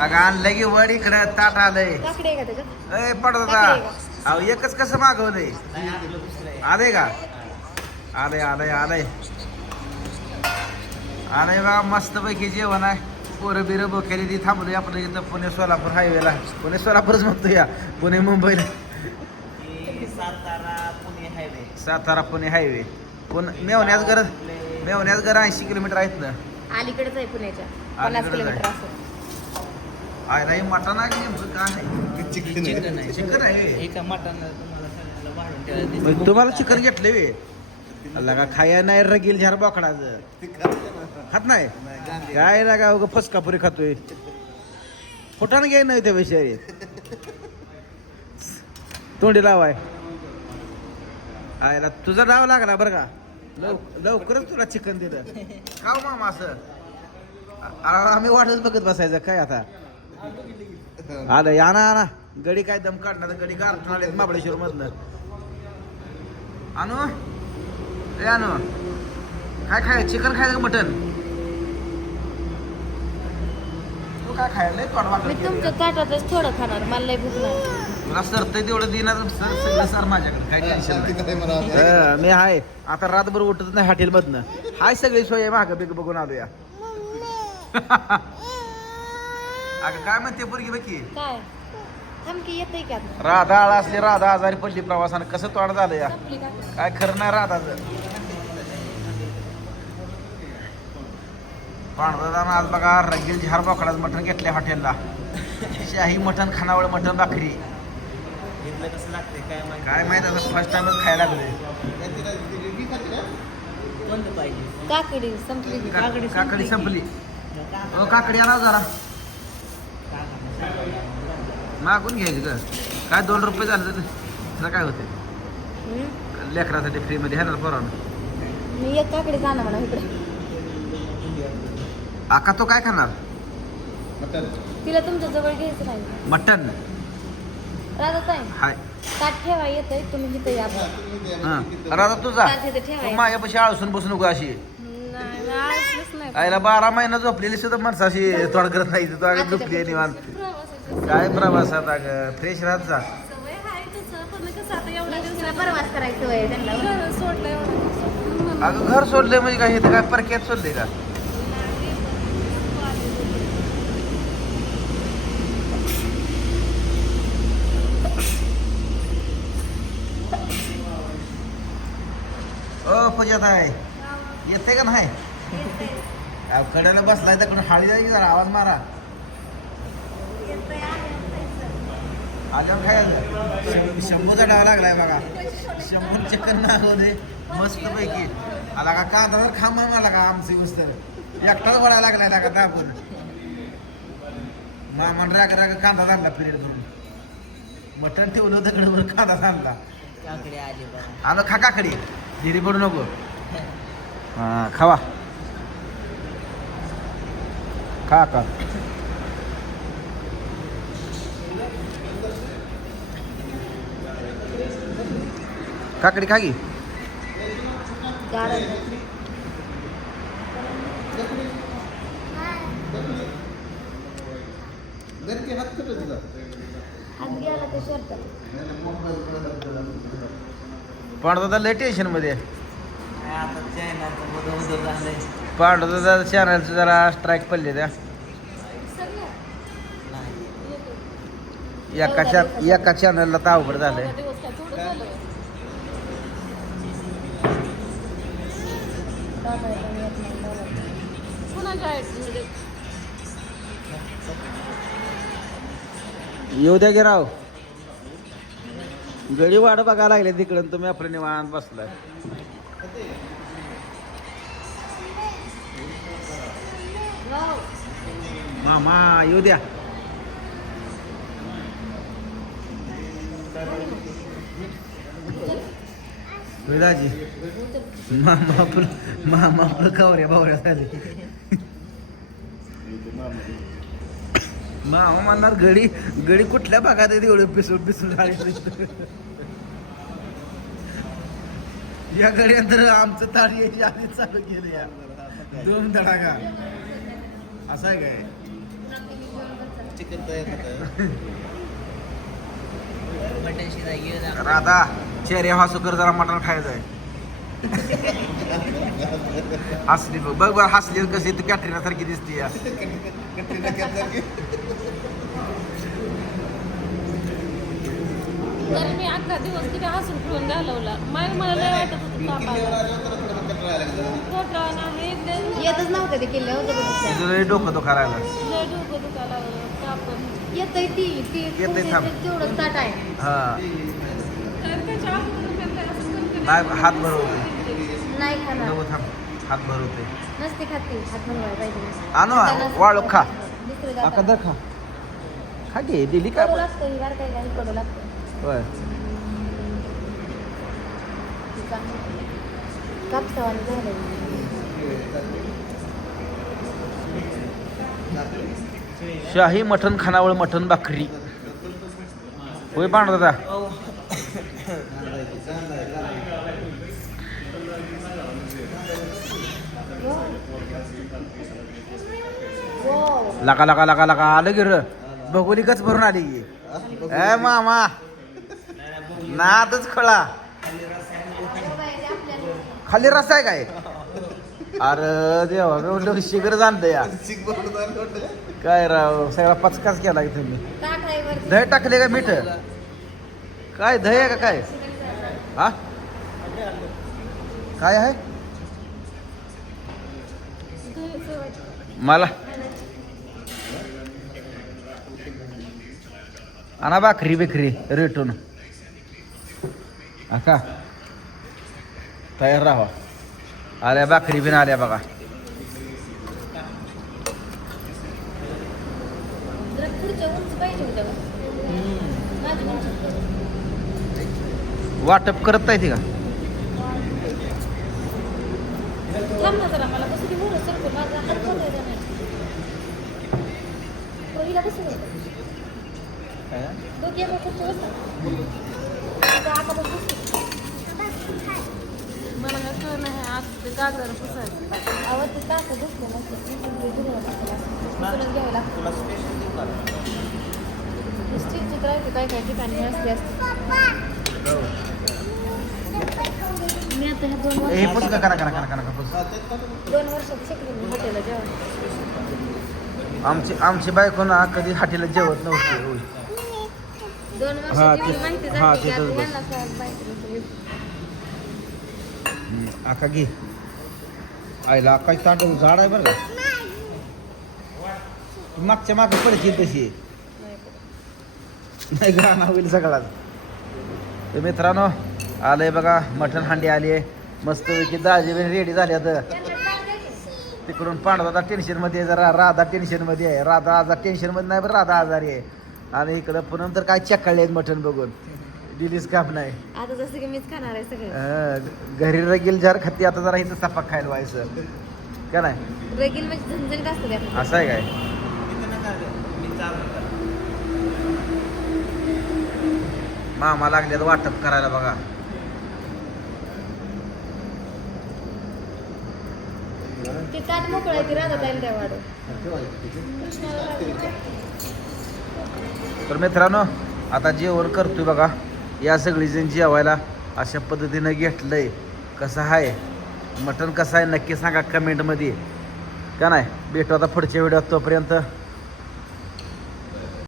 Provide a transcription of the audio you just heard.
अगं आणलं की वड इकडं ताट आलंय. काकडे आहे का त्याच्यात? ए पडत काकडे अहो एकच कसं मागवलंय? आलंय का? आलंय आलंय आलंय. आलंय बा मस्त पैकी जेवण आहे. पोरं बिरं बोकेली ती थांबलोय आपलं इथं पुणे सोलापूर हायवेला. पुणे सोलापूरच म्हणतो या. पुणे मुंबईला. सातारा पुणे हायवे. सातारा पुणे हायवे. पुणे मेवण्यात घर मेवण्यात घर ऐंशी किलोमीटर आहेत ना. अलीकडेच आहे पुण्याच्या. पन्नास अलीकडेच किलोमीटर आहे. असं. नाही मटण आहे की नेमकं काय चिकन आहे. चिकन आहे. एका मटण तुम्हाला सगळ्याला वाढून ठेवायचं. मग तुम्हाला चिकन घेतले वे लगा खाया नाही रगील झार बोकडाचं. खात नाही काय ना का उगा फसकापुरी खातोय. फुटानं घ्याय नाही त्या विषयी तोंडी लावाय. आयला तुझा डाव लागला बरं का? लव लवकरच तुला चिकन दिलं. का हो मामा असं? आम्ही वाटच बघत बसायचं. काय आता? आलं या ना ना. गडी काय दम काढणार गडी काढणार आलेत महाबळेश्वर मधनं आणू रे आणू काय खाय चिकन खायचं का मटन? तू काय खायला मी तुमच्या. ताटातच थोडं खाणार मला लय भूक नाही तुला सरतंय तेवढं सर सगळं सर माझ्याकडे काय टेन्शन मी आहे आता रातभर उठत नाही हॉटेल मधनं हाय सगळी सोय माग बिग बघून आलो या अगं काय म्हणते पोरगी बघी काय? थांबकी येते का आता? राधा आळा असली राधा आजारी पडली प्रवासानं. कसं तोंड झालं या? संपली का काय खरं नाही राधाचं. पांढरदान आज बघा रगील झार बोकडाच मटण घेतले हॉटेलला. शाही मटण खानावळ मटण भाकरी. कसं काय माहिती? काय माहीत आता? फर्स्ट टाइमच खायला लागले कोणतं पाहिजे? काकडी संपली की. काकडी काकडी संपली हो काकडी आणा जरा. मागून घ्यायची ग. काय दोन रुपये झाले तर त्याला काय होते? लेकरासाठी फ्रीमध्ये ह्याला पोरानं. मी एक काकडी जाणार म्हणा इकडे. आका तो काय खाणार? तिला तुमच्या जवळ घ्यायचं नाही. मटन राधा ताई हाय. ताट ठेवा येतंय. तुम्ही इथं या. हा. राधा तुझा ताट इथं ठेवा. तू माझ्यापाशी आळसून बसू नको अशी. नाही नाही. आईला बारा महिना झोपलेली सुद्धा माणसं अशी तोड करत नाही तू अगं झोपली आहे निवांत. काय प्रवासात अगं? फ्रेश राहत जा. प्रवास करायचं वय त्यांना. अगं घर सोडलंय म्हणजे काय? तर काय परक्यात सोडले का? ओ आहे येते का नाही? कड्याला बसलाय तर हाळी जायची जरा आवाज मारा. आल्यावर खायचं शंभूचा डाव लागलाय बघा. शंभर चिकन नागवले मस्त पैकी. आला का कांदा खांब मला का आमची गोष्ट एकटाच बडा लागलाय लागा दाबून मामान राग राग कांदा आणला पिरियड करून मटण ठेवलं दगडवर कांदा आणला. बघा. आलो खा काकडी. धीरी पडू नको. हा खावा. खा का काकडी खा की गाडा हात गेला ते शर्ट. पांडुदा लय टेन्शनमध्ये आहे. काय आता चायनाचं मुलं उदर झालंय. पांडुदा चॅनलचं जरा स्ट्राईक पडले त्या. एका एका चॅनलला तर अवघड झालंय. येऊ द्या गे राव. गडी वाट बघायला लागले तिकडून तुम्ही आपल्या निवांत बसलाय. मामा येऊ द्या. वेदाजी. मामा आपलं मामा आपलं कावऱ्या बावऱ्या झाले. मामा म्हणणार गडी गडी कुठल्या भागात आहे एवढं पिसून पिसून झाले या गड्यांतर आमचं ताडी याची आधी चालू केलं या. दोन धडाका. असं आहे काय? शिरा घेऊन राधा चेहरे हसू कर जरा मटण खायचं आहे. हसली बघ बघ बरं हसली कशी तू कॅटरीना सारखी दिसते या. तर मी अख्खा दिवस तिथे हसून खेळून घालवला. मला वाटत होतं येतच नव्हतं ते किल्ल्यावर लय डोकं दुखायला लय डोकं दुखायला लागलं. येतय ती ती. तेवढं ताट आहे हा तर त्याच्या अगोदर मी काय हात भर होते. नाही खाणार. नको थांब हात भर होते. नसते खाते हात बनवायला पाहिजे आणू वाळू खा. दुसरं आका जातं. दर खा. खा घे दिली का कडू लागतं ही बारकाई आणि कडू लागतं होय. कापसावानी झालं शाही मटण खानावळ मटण भाकरी. होय पांढ लका लका लका लका. आलं गिर भगोलिकच भरून आली की. ए मामा. नादच खळा. खाली रस्ता आहे काय? अरे देवा एवढं शिगर जाणतं या. काय राव सगळा पचकाच केला की तुम्ही दही टाकले का मीठ? काय दही आहे का काय? हा? काय आहे? मला आणा भाकरी बिकरी रेटून. का? तयार राहा. आल्या भाकरी बिन आल्या बघा. वाटप करत नाही ती का? मला मला नाही आज ते पुसायचं. तुला स्पेशल देऊ का स्टीलची काय काय ठिकाणी असते असते मी आता ह्या दोन हे वर्ष पुस का करा करा करा करा पुस दोन वर्षात शिकले मी हॉटेलला जेवण आमची आमची बायको ना कधी हाटीला जेवत नव्हती होय. दोन हा, वर्षात ते- एवढी माहिती हा, जाते की ते आता तर बस. ह्यांना काय माहिती नव्हतं. हम्म, आका घे. आईला आकाश तांडव झाड आहे बरं का? तू मागच्या मागे पडशील तशी. नाही गाणं होईल सगळाच तर मित्रांनो आलंय बघा मटण हांडी आली आहे. मस्तपैकी दाजी बिन रेडी झाली आता. तिकडून पांडवादा टेन्शनमध्ये आहे जरा. राधा टेन्शनमध्ये आहे. राधा आजार टेन्शनमध्ये नाही बरं राधा आजारी आहे. आणि इकडं पुन्हा तर काय चक्काळले आहेत मटण बघून. दिलीच काम नाही? आता जसं की मीच खाणार आहे सगळं. अं, घरी रगील जार खाती आता जरा इथं सपाक खायला व्हायचं. का नाही? रगील म्हणजे झणझणीत असतं त्यात असं आहे काय? मामा लागल्यात वाटप करायला बघा. ते ताट मोकळं आहे ती राहतात आहे त्या वाढ तर मित्रांनो आता जेवण करतोय बघा. या सगळीजण जेवायला अशा पद्धतीनं घेतलंय. कसं आहे? मटण कसं आहे? नक्की सांगा कमेंटमध्ये का नाही? भेटू आता पुढच्या व्हिडिओत तोपर्यंत.